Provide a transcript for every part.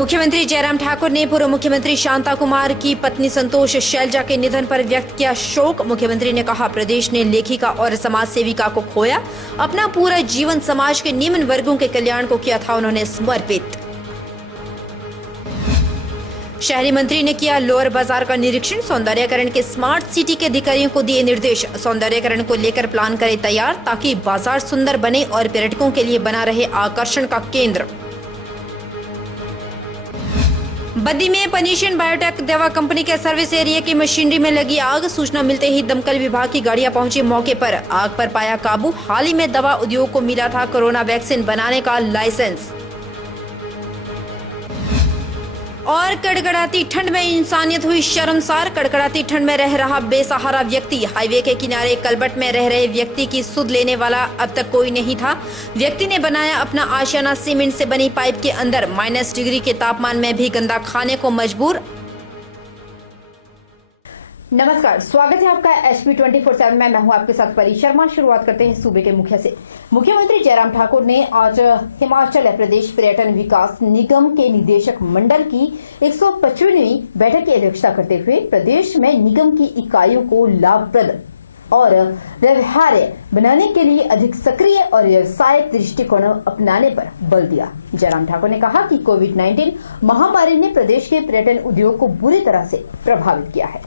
मुख्यमंत्री जयराम ठाकुर ने पूर्व मुख्यमंत्री शांता कुमार की पत्नी संतोष शैलजा के निधन पर व्यक्त किया शोक। मुख्यमंत्री ने कहा, प्रदेश ने लेखिका और समाज सेविका को खोया। अपना पूरा जीवन समाज के निम्न वर्गों के कल्याण को किया था उन्होंने समर्पित। शहरी मंत्री ने किया लोअर बाजार का निरीक्षण। सौंदर्यीकरण के स्मार्ट सिटी के अधिकारियों को दिए निर्देश। सौंदर्यीकरण को लेकर प्लान करे तैयार ताकि बाजार सुंदर बने और पर्यटकों के लिए बना रहे आकर्षण का केंद्र। बद्दी में पनीशियन बायोटेक दवा कंपनी के सर्विस एरिया की मशीनरी में लगी आग। सूचना मिलते ही दमकल विभाग की गाड़ियां पहुंची मौके पर। आग पर पाया काबू। हाल ही में दवा उद्योग को मिला था कोरोना वैक्सीन बनाने का लाइसेंस। और कड़कड़ाती ठंड में इंसानियत हुई शर्मसार। कड़कड़ाती ठंड में रह रहा बेसहारा व्यक्ति। हाईवे के किनारे कलबट में रह रहे व्यक्ति की सुध लेने वाला अब तक कोई नहीं था। व्यक्ति ने बनाया अपना आशियाना सीमेंट से बनी पाइप के अंदर। -डिग्री के तापमान में भी गंदा खाने को मजबूर। नमस्कार, स्वागत है आपका HP 24/7 में। मैं हूं आपके साथ परी शर्मा। शुरुआत करते हैं सूबे के मुखिया से। मुख्यमंत्री जयराम ठाकुर ने आज हिमाचल प्रदेश पर्यटन विकास निगम के निदेशक मंडल की 125वीं बैठक की अध्यक्षता करते हुए प्रदेश में निगम की इकाइयों को लाभप्रद और व्यवहार्य बनाने के लिए अधिक सक्रिय और व्यवसायिक दृष्टिकोण अपनाने पर बल दिया। जयराम ठाकुर ने कहा कि कोविड-19 महामारी ने प्रदेश के पर्यटन उद्योग को बुरी तरह से प्रभावित किया है।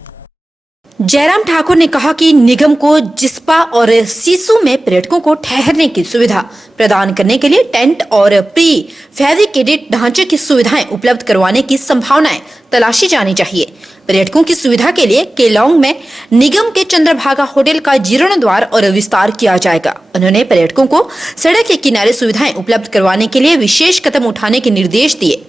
जयराम ठाकुर ने कहा कि निगम को जिस्पा और सीसू में पर्यटकों को ठहरने की सुविधा प्रदान करने के लिए टेंट और प्री फैब्रिकेटेड ढांचे की सुविधाएं उपलब्ध करवाने की संभावनाएं तलाशी जानी चाहिए। पर्यटकों की सुविधा के लिए केलोंग में निगम के चंद्रभागा होटल का जीर्णोद्धार और विस्तार किया जाएगा। उन्होंने पर्यटकों को सड़क के किनारे सुविधाएं उपलब्ध करवाने के लिए विशेष कदम उठाने के निर्देश दिए।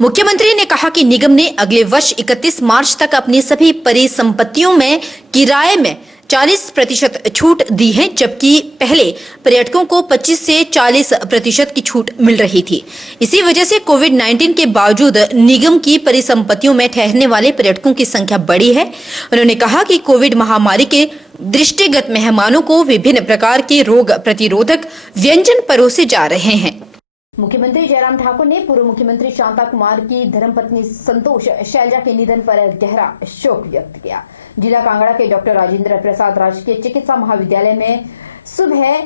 मुख्यमंत्री ने कहा कि निगम ने अगले वर्ष 31 मार्च तक अपनी सभी परिसंपत्तियों में किराए में 40% छूट दी है, जबकि पहले पर्यटकों को 25 से 40% की छूट मिल रही थी। इसी वजह से कोविड-19 के बावजूद निगम की परिसंपत्तियों में ठहरने वाले पर्यटकों की संख्या बढ़ी है। उन्होंने कहा कि कोविड महामारी के दृष्टिगत मेहमानों को विभिन्न प्रकार के रोग प्रतिरोधक व्यंजन परोसे जा रहे हैं। मुख्यमंत्री जयराम ठाकुर ने पूर्व मुख्यमंत्री शांता कुमार की धर्मपत्नी संतोष शैलजा के निधन पर गहरा शोक व्यक्त किया। जिला कांगड़ा के डॉक्टर राजेंद्र प्रसाद राजकीय चिकित्सा महाविद्यालय में सुबह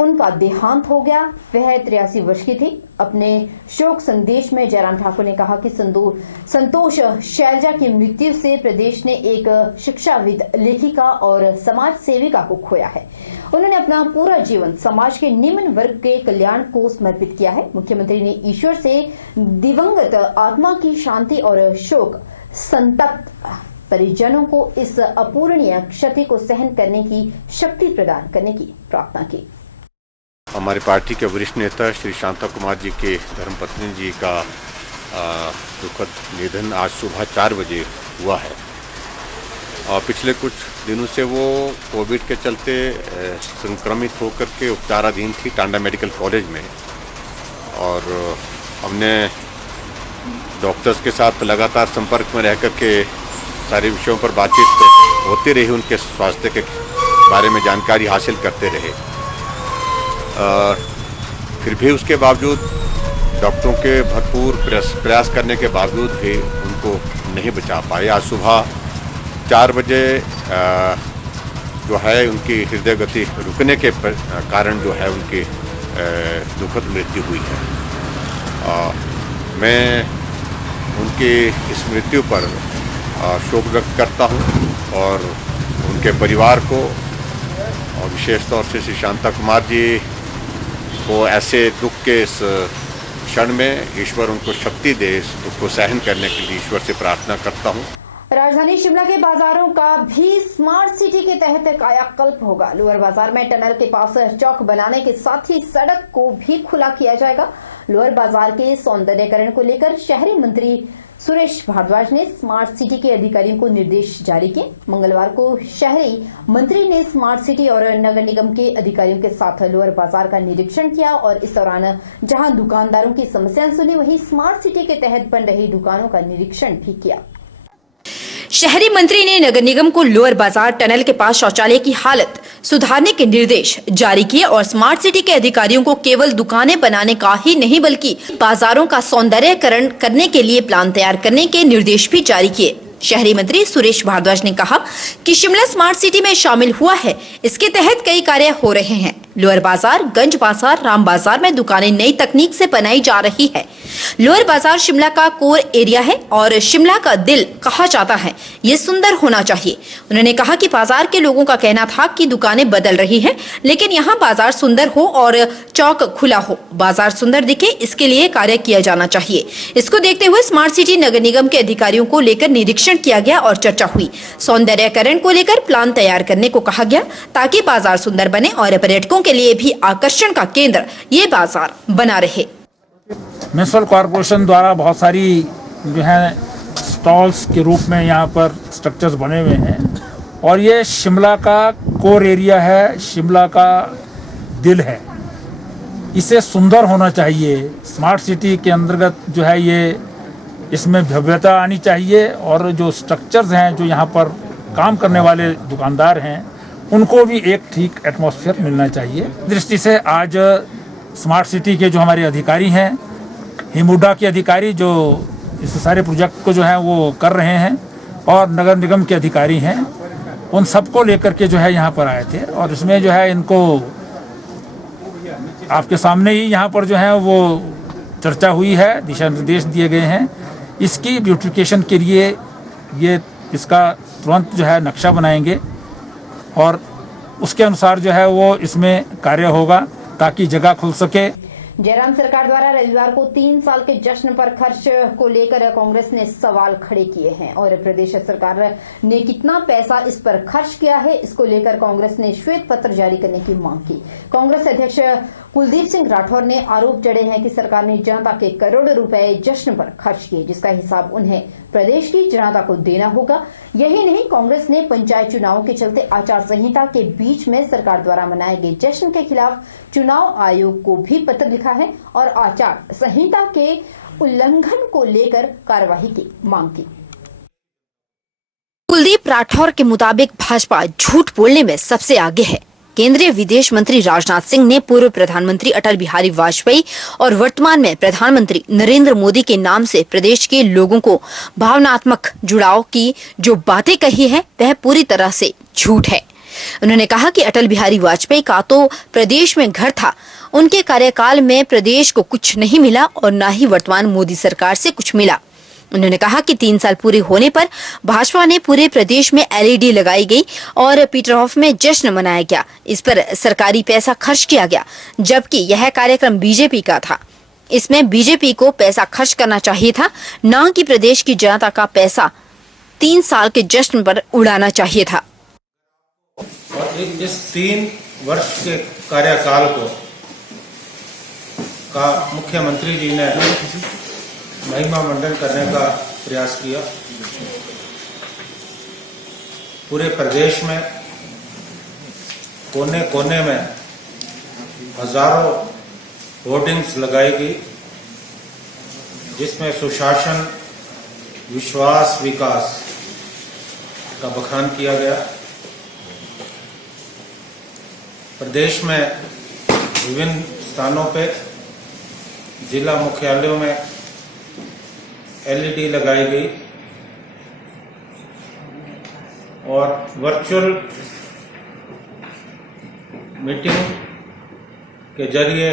उनका देहांत हो गया। वह 83 वर्ष की थी। अपने शोक संदेश में जयराम ठाकुर ने कहा कि संतोष शैलजा की मृत्यु से प्रदेश ने एक शिक्षाविद, लेखिका और समाज सेविका को खोया है। उन्होंने अपना पूरा जीवन समाज के निम्न वर्ग के कल्याण को समर्पित किया है। मुख्यमंत्री ने ईश्वर से दिवंगत आत्मा की शांति और शोक संतप्त परिजनों को इस अपूरणीय क्षति को सहन करने की शक्ति प्रदान करने की प्रार्थना की। हमारी पार्टी के वरिष्ठ नेता श्री शांता कुमार जी के धर्मपत्नी जी का दुखद निधन आज सुबह 4 बजे हुआ है। और पिछले कुछ दिनों से वो कोविड के चलते संक्रमित होकर के उपचाराधीन थी टांडा मेडिकल कॉलेज में। और हमने डॉक्टर्स के साथ लगातार संपर्क में रह कर के सारे विषयों पर बातचीत होती रही, उनके स्वास्थ्य के बारे में जानकारी हासिल करते रहे। फिर भी उसके बावजूद डॉक्टरों के भरपूर प्रयास करने के बावजूद भी उनको नहीं बचा पाए। आज सुबह 4 बजे जो है उनकी हृदय गति रुकने के कारण जो है उनकी दुखद मृत्यु हुई है। मैं उनकी इस मृत्यु पर शोक व्यक्त करता हूं और उनके परिवार को और विशेष तौर से श्री शांता कुमार जी को ऐसे दुख के इस क्षण में ईश्वर उनको शक्ति दे, इस दुख को सहन करने के लिए ईश्वर से प्रार्थना करता हूं। राजधानी शिमला के बाजारों का भी स्मार्ट सिटी के तहत कायाकल्प होगा। लोअर बाजार में टनल के पास चौक बनाने के साथ ही सड़क को भी खुला किया जाएगा। लोअर बाजार के सौंदर्यीकरण को लेकर शहरी मंत्री सुरेश भारद्वाज ने स्मार्ट सिटी के अधिकारियों को निर्देश जारी किए। मंगलवार को शहरी मंत्री ने स्मार्ट सिटी और नगर निगम के अधिकारियों के साथ लोअर बाजार का निरीक्षण किया और इस दौरान जहां दुकानदारों की समस्याएं सुनी, वहीं स्मार्ट सिटी के तहत बन रही दुकानों का निरीक्षण भी किया। शहरी मंत्री ने नगर निगम को लोअर बाजार टनल के पास शौचालय की हालत सुधारने के निर्देश जारी किए और स्मार्ट सिटी के अधिकारियों को केवल दुकानें बनाने का ही नहीं बल्कि बाजारों का सौंदर्यीकरण करने के लिए प्लान तैयार करने के निर्देश भी जारी किए। शहरी मंत्री सुरेश भारद्वाज ने कहा कि शिमला स्मार्ट सिटी में शामिल हुआ है। इसके तहत कई कार्य हो रहे हैं। लोअर बाजार, गंज बाजार, राम बाजार में दुकानें नई तकनीक से बनाई जा रही है। लोअर बाजार शिमला का कोर एरिया है और शिमला का दिल कहा जाता है। ये सुंदर होना चाहिए। उन्होंने कहा कि बाजार के लोगों का कहना था कि दुकानें बदल रही हैं, लेकिन यहाँ बाजार सुंदर हो और चौक खुला हो, बाजार सुंदर दिखे, इसके लिए कार्य किया जाना चाहिए। इसको देखते हुए स्मार्ट सिटी नगर निगम के अधिकारियों को लेकर निरीक्षण किया गया और चर्चा हुई। सौंदर्यीकरण को लेकर प्लान तैयार करने को कहा गया ताकि बाजार सुंदर बने और पर्यटकों के लिए भी आकर्षण का केंद्र ये बाजार बना रहे। म्यूनिसिपल कॉरपोरेशन द्वारा बहुत सारी जो है स्टॉल्स के रूप में यहाँ पर स्ट्रक्चर्स बने हुए हैं और ये शिमला का कोर एरिया है, शिमला का दिल है। इसे सुंदर होना चाहिए। स्मार्ट सिटी के अंतर्गत जो है ये इसमें भव्यता आनी चाहिए और जो स्ट्रक्चर्स हैं, जो यहाँ पर काम करने वाले दुकानदार हैं, उनको भी एक ठीक एटमॉस्फेयर मिलना चाहिए। दृष्टि से आज स्मार्ट सिटी के जो हमारे अधिकारी हैं, हिमुडा के अधिकारी जो इस सारे प्रोजेक्ट को जो है वो कर रहे हैं और नगर निगम के अधिकारी हैं, उन सबको लेकर के जो है यहाँ पर आए थे और इसमें जो है इनको आपके सामने ही यहाँ पर जो है वो चर्चा हुई है, दिशा निर्देश दिए गए हैं। इसकी ब्यूटिफिकेशन के लिए ये इसका तुरंत जो है नक्शा बनाएंगे और उसके अनुसार जो है वो इसमें कार्य होगा ताकि जगह खुल सके। जयराम सरकार द्वारा रविवार को 3 साल के जश्न पर खर्च को लेकर कांग्रेस ने सवाल खड़े किए हैं और प्रदेश सरकार ने कितना पैसा इस पर खर्च किया है, इसको लेकर कांग्रेस ने श्वेत पत्र जारी करने की मांग की। कांग्रेस अध्यक्ष कुलदीप सिंह राठौर ने आरोप जड़े हैं कि सरकार ने जनता के करोड़ों रुपए जश्न पर खर्च किए, जिसका हिसाब उन्हें प्रदेश की जनता को देना होगा। यही नहीं, कांग्रेस ने पंचायत चुनावों के चलते आचार संहिता के बीच में सरकार द्वारा मनाए गए जश्न के खिलाफ चुनाव आयोग को भी पत्र लिखा है और आचार संहिता के उल्लंघन को लेकर कार्रवाई की मांग की। कुलदीप राठौर के मुताबिक भाजपा झूठ बोलने में सबसे आगे है। केंद्रीय विदेश मंत्री राजनाथ सिंह ने पूर्व प्रधानमंत्री अटल बिहारी वाजपेयी और वर्तमान में प्रधानमंत्री नरेंद्र मोदी के नाम से प्रदेश के लोगों को भावनात्मक जुड़ाव की जो बातें कही है वह पूरी तरह से झूठ है। उन्होंने कहा कि अटल बिहारी वाजपेयी का तो प्रदेश में घर था, उनके कार्यकाल में प्रदेश को कुछ नहीं मिला और न ही वर्तमान मोदी सरकार से कुछ मिला। उन्होंने कहा कि 3 साल पूरे होने पर भाजपा ने पूरे प्रदेश में एलईडी लगाई गई और पीटरहॉफ में जश्न मनाया गया। इस पर सरकारी पैसा खर्च किया गया, जबकि यह कार्यक्रम बीजेपी का था। इसमें बीजेपी को पैसा खर्च करना चाहिए था, न कि प्रदेश की जनता का पैसा 3 साल के जश्न पर उड़ाना चाहिए था। और इस 3 वर्ष के कार्यकाल का मुख्यमंत्री जी ने महिमा मंडन करने का प्रयास किया। पूरे प्रदेश में कोने कोने में हजारों होर्डिंग्स लगाई गई, जिसमें सुशासन, विश्वास, विकास का बखान किया गया। प्रदेश में विभिन्न स्थानों पे जिला मुख्यालयों में एलईडी लगाई गई और वर्चुअल मीटिंग के जरिए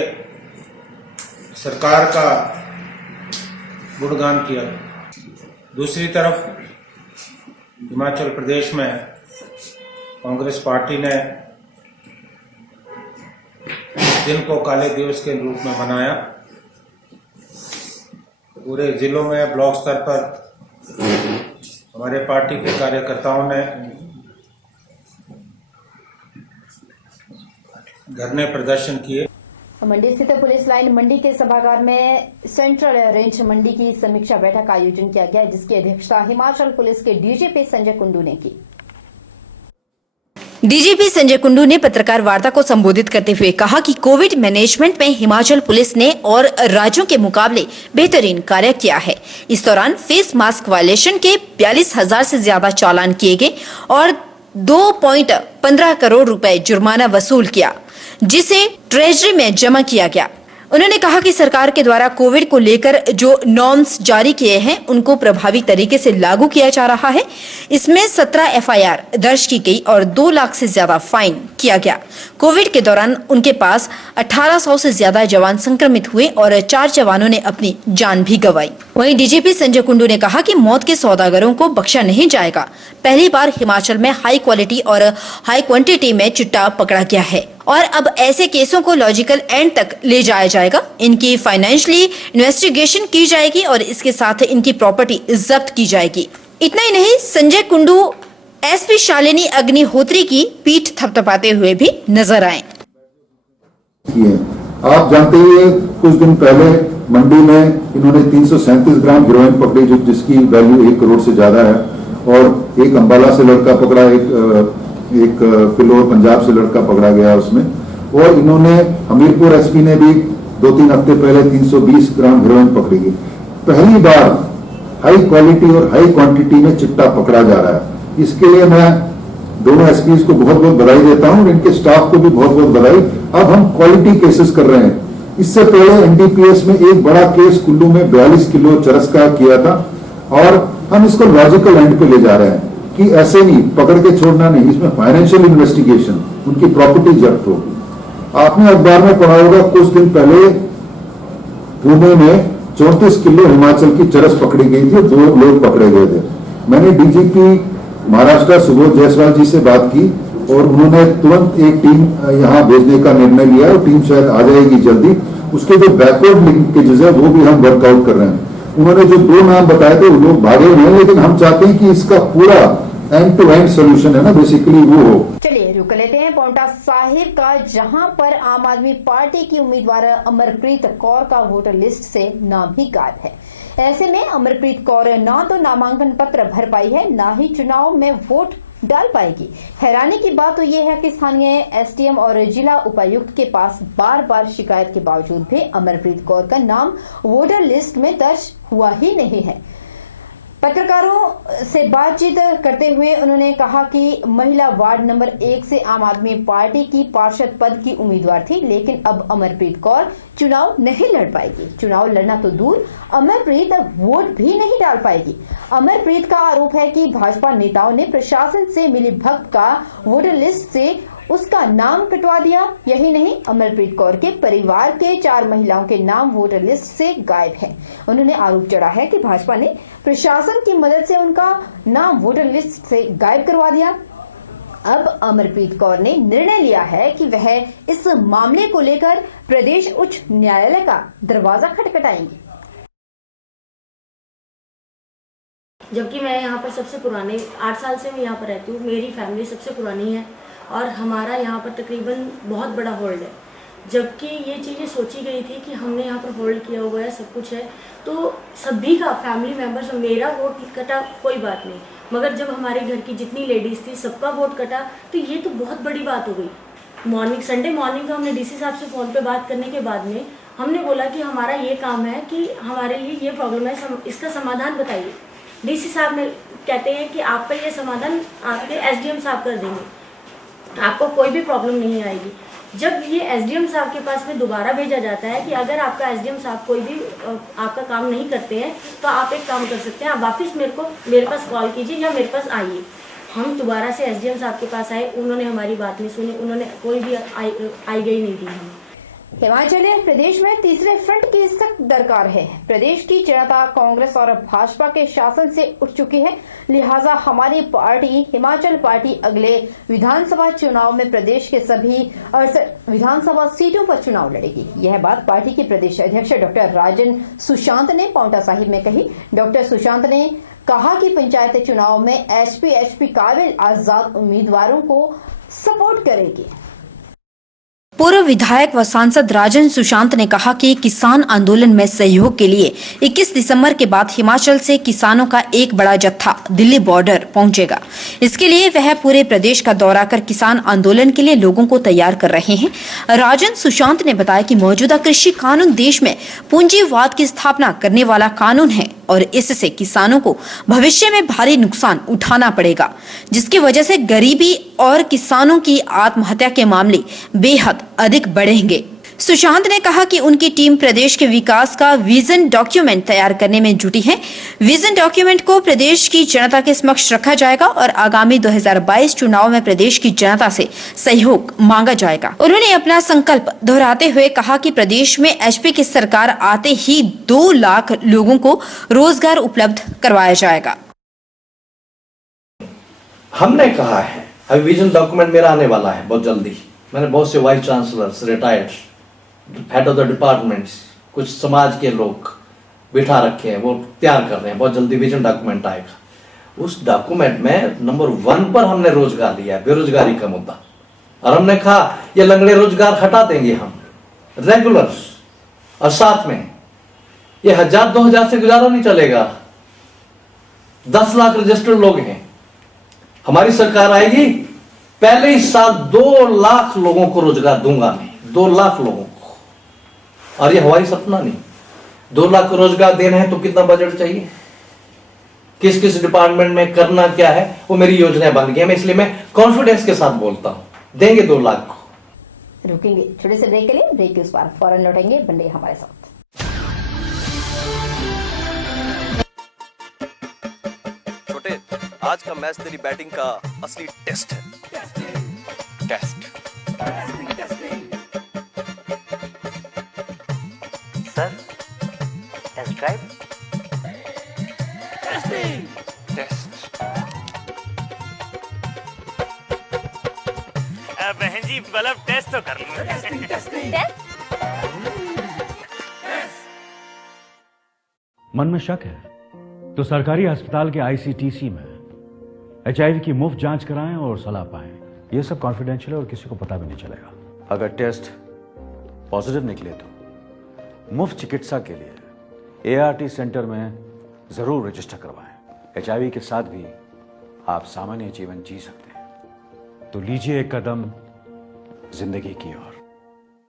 सरकार का गुणगान किया। दूसरी तरफ हिमाचल प्रदेश में कांग्रेस पार्टी ने इस दिन को काले दिवस के रूप में मनाया। पूरे जिलों में ब्लॉक स्तर पर हमारे पार्टी के कार्यकर्ताओं ने धरने प्रदर्शन किए। मंडी स्थित पुलिस लाइन मंडी के सभागार में सेंट्रल रेंज मंडी की समीक्षा बैठक का आयोजन किया गया, जिसकी अध्यक्षता हिमाचल पुलिस के डीजीपी संजय कुंडू ने की। डीजीपी संजय कुंडू ने पत्रकार वार्ता को संबोधित करते हुए कहा कि कोविड मैनेजमेंट में हिमाचल पुलिस ने और राज्यों के मुकाबले बेहतरीन कार्य किया है। इस दौरान फेस मास्क वायलेशन के 42,000 से ज्यादा चालान किए गए और 2.15 करोड़ रुपए जुर्माना वसूल किया, जिसे ट्रेजरी में जमा किया गया। उन्होंने कहा कि सरकार के द्वारा कोविड को लेकर जो नॉर्म्स जारी किए हैं उनको प्रभावी तरीके से लागू किया जा रहा है। इसमें 17 एफआईआर दर्ज की गई और 2 लाख से ज्यादा फाइन किया गया। कोविड के दौरान उनके पास 1800 से ज्यादा जवान संक्रमित हुए और 4 जवानों ने अपनी जान भी गंवाई। वहीं डीजीपी संजय कुंडू ने कहा कि मौत के सौदागरों को बख्शा नहीं जाएगा। पहली बार हिमाचल में हाई क्वालिटी और हाई क्वांटिटी में चिट्टा पकड़ा गया है और अब ऐसे केसों को लॉजिकल एंड तक ले जाया जाएगा। इनकी फाइनेंशियली इन्वेस्टिगेशन की जाएगी और इसके साथ इनकी प्रॉपर्टी जब्त की जाएगी। इतना ही नहीं, संजय कुंडू एसपी शालिनी अग्निहोत्री की पीठ थपथपाते हुए भी नजर आए। आप जानते हैं कुछ दिन पहले मंडी में इन्होंने 337 ग्राम हेरोइन पकड़ी, जिसकी वैल्यू 1 करोड़ से ज्यादा है, और एक अंबाला से लड़का पकड़ा, एक फिलौर पंजाब से लड़का पकड़ा गया उसमें। और इन्होंने हमीरपुर एसपी ने भी 2-3 हफ्ते पहले 320 ग्राम हेरोइन पकड़ी गई। पहली बार हाई क्वालिटी और हाई क्वांटिटी में चिट्टा पकड़ा जा रहा है। इसके लिए मैं दोनों एसपीज को बहुत बहुत बधाई देता हूं और इनके स्टाफ को भी बहुत बहुत बधाई। अब हम क्वालिटी केसेस कर रहे हैं। इससे पहले एनडीपीएस में एक बड़ा केस कुल्लू में 42 किलो चरस का किया था और हम इसको लॉजिकल एंड पे ले जा रहे हैं कि ऐसे नहीं पकड़ के छोड़ना नहीं, इसमें फाइनेंशियल इन्वेस्टिगेशन, उनकी प्रॉपर्टी जब्त होगी। आपने अखबार में पढ़ा होगा कुछ दिन पहले पुणे में 34 किलो हिमाचल की चरस पकड़ी गई थी और 2 लोग पकड़े गए थे। मैंने डीजीपी महाराष्ट्र सुबोध जायसवाल जी से बात की और उन्होंने तुरंत एक टीम यहाँ भेजने का निर्णय लिया और टीम शायद आ जाएगी जल्दी। उसके जो बैकवर्ड लिंकेजेस है वो भी हम वर्कआउट कर रहे हैं। उन्होंने जो 2 नाम बताए थे वो लोग भागे हुए हैं, लेकिन हम चाहते हैं कि इसका पूरा एंड टू एंड सोल्यूशन है ना, बेसिकली वो हो। चलिए रुक लेते हैं पांवटा साहिब का, जहां पर आम आदमी पार्टी की उम्मीदवार अमरप्रीत कौर का वोटर लिस्ट से नाम ही गायब है। ऐसे में अमरप्रीत कौर ना तो नामांकन पत्र भर पाई है, ना ही चुनाव में वोट डाल पाएगी। हैरानी की बात तो यह है कि स्थानीय एसडीएम और जिला उपायुक्त के पास बार बार शिकायत के बावजूद भी अमरप्रीत कौर का नाम वोटर लिस्ट में दर्ज हुआ ही नहीं है। पत्रकारों से बातचीत करते हुए उन्होंने कहा कि महिला वार्ड नंबर 1 से आम आदमी पार्टी की पार्षद पद की उम्मीदवार थी, लेकिन अब अमरप्रीत कौर चुनाव नहीं लड़ पाएगी। चुनाव लड़ना तो दूर, अमरप्रीत वोट भी नहीं डाल पाएगी। अमरप्रीत का आरोप है कि भाजपा नेताओं ने प्रशासन से मिली भगत का वोटर लिस्ट से उसका नाम कटवा दिया। यही नहीं, अमरप्रीत कौर के परिवार के 4 महिलाओं के नाम वोटर लिस्ट से गायब है। उन्होंने आरोप जड़ा है कि भाजपा ने प्रशासन की मदद से उनका नाम वोटर लिस्ट से गायब करवा दिया। अब अमरप्रीत कौर ने निर्णय लिया है कि वह इस मामले को लेकर प्रदेश उच्च न्यायालय का दरवाजा खटखटाएंगी। जबकि मैं यहाँ पर सबसे पुराने 8 साल से मैं यहाँ पर रहती हूँ, मेरी फैमिली सबसे पुरानी है और हमारा यहाँ पर तकरीबन बहुत बड़ा होल्ड है। जबकि ये चीज़ें सोची गई थी कि हमने यहाँ पर होल्ड किया हुआ है, सब कुछ है, तो सभी का फैमिली मेम्बर्स, मेरा वोट कटा कोई बात नहीं, मगर जब हमारे घर की जितनी लेडीज़ थी सबका वोट कटा तो ये तो बहुत बड़ी बात हो गई। संडे मॉर्निंग को हमने डीसी साहब से फ़ोन पे बात करने के बाद में हमने बोला कि हमारा ये काम है कि हमारे लिए ये प्रॉब्लम है, इसका समाधान बताइए। डीसी साहब ने कहते हैं कि आपका ये समाधान आपके एसडीएम साहब कर देंगे, आपको कोई भी प्रॉब्लम नहीं आएगी। जब ये एसडीएम साहब के पास में दोबारा भेजा जाता है कि अगर आपका एसडीएम साहब कोई भी आपका काम नहीं करते हैं तो आप एक काम कर सकते हैं, आप वापस मेरे पास कॉल कीजिए या मेरे पास आइए। हम दोबारा से एसडीएम साहब के पास आए, उन्होंने हमारी बात नहीं सुनी, उन्होंने कोई भी आई गई नहीं दी हमें। हिमाचल प्रदेश में तीसरे फ्रंट की सख्त दरकार है। प्रदेश की जनता कांग्रेस और भाजपा के शासन से उठ चुकी है, लिहाजा हमारी पार्टी हिमाचल पार्टी अगले विधानसभा चुनाव में प्रदेश के सभी 68 विधानसभा सीटों पर चुनाव लड़ेगी। यह बात पार्टी के प्रदेश अध्यक्ष डॉक्टर राजन सुशांत ने पांवटा साहिब में कही। डॉक्टर सुशांत ने कहा कि पंचायत चुनाव में एचपी काबिल आजाद उम्मीदवारों को सपोर्ट करेगी। पूर्व विधायक व सांसद राजन सुशांत ने कहा कि किसान आंदोलन में सहयोग के लिए 21 दिसंबर के बाद हिमाचल से किसानों का एक बड़ा जत्था दिल्ली बॉर्डर पहुंचेगा। इसके लिए वह पूरे प्रदेश का दौरा कर किसान आंदोलन के लिए लोगों को तैयार कर रहे हैं। राजन सुशांत ने बताया कि मौजूदा कृषि कानून देश में पूंजीवाद की स्थापना करने वाला कानून है और इससे किसानों को भविष्य में भारी नुकसान उठाना पड़ेगा, जिसकी वजह से गरीबी और किसानों की आत्महत्या के मामले बेहद अधिक बढ़ेंगे। सुशांत ने कहा कि उनकी टीम प्रदेश के विकास का विजन डॉक्यूमेंट तैयार करने में जुटी है। विजन डॉक्यूमेंट को प्रदेश की जनता के समक्ष रखा जाएगा और आगामी 2022 चुनाव में प्रदेश की जनता से सहयोग मांगा जाएगा। उन्होंने अपना संकल्प दोहराते हुए कहा कि प्रदेश में एचपी की सरकार आते ही 2 लाख लोगों को रोजगार उपलब्ध करवाया जाएगा। हमने कहा है अभी विजन डॉक्यूमेंट मेरा आने वाला है बहुत जल्दी। मैंने बहुत से vice chancellors, retired head of the departments, कुछ समाज के लोग बिठा रखे हैं, वो तैयार कर रहे हैं। बहुत जल्दी विजन डॉक्यूमेंट आएगा। उस डॉक्यूमेंट में नंबर 1 पर हमने रोजगार लिया है, बेरोजगारी का मुद्दा। और हमने कहा ये लंगड़े रोजगार हटा देंगे हम रेगुलर, और साथ में ये 1000-2000 से गुजारा नहीं चलेगा। 10 लाख रजिस्टर्ड लोग हैं। हमारी सरकार आएगी, पहले ही साल 2 लाख लोगों को रोजगार दूंगा मैं, 2 लाख लोगों को। और ये हवाई सपना नहीं, 2 लाख को रोजगार देना है तो कितना बजट चाहिए, किस किस डिपार्टमेंट में करना क्या है, वो मेरी योजनाएं बन गई हैं। इसलिए मैं कॉन्फिडेंस के साथ बोलता हूं, देंगे 2 लाख को। रुकेंगे छोटे से ब्रेक के लिए, ब्रेक के उस पार फौरन लौटेंगे। बने हमारे साथ। छोटे, आज का मैच तेरी बैटिंग का असली टेस्ट है। Test sir, test drive. Test बहन जी बल्ब टेस्ट तो कर लो। मन में शक है तो सरकारी अस्पताल के आईसीटीसी में एचआईवी की मुफ्त जांच कराएं और सलाह पाएं। यह सब कॉन्फिडेंशियल है और किसी को पता भी नहीं चलेगा। अगर टेस्ट पॉजिटिव निकले तो मुफ्त चिकित्सा के लिए एआरटी सेंटर में जरूर रजिस्टर करवाएं। एचआईवी के साथ भी आप सामान्य जीवन जी सकते हैं। तो लीजिए एक कदम जिंदगी की ओर।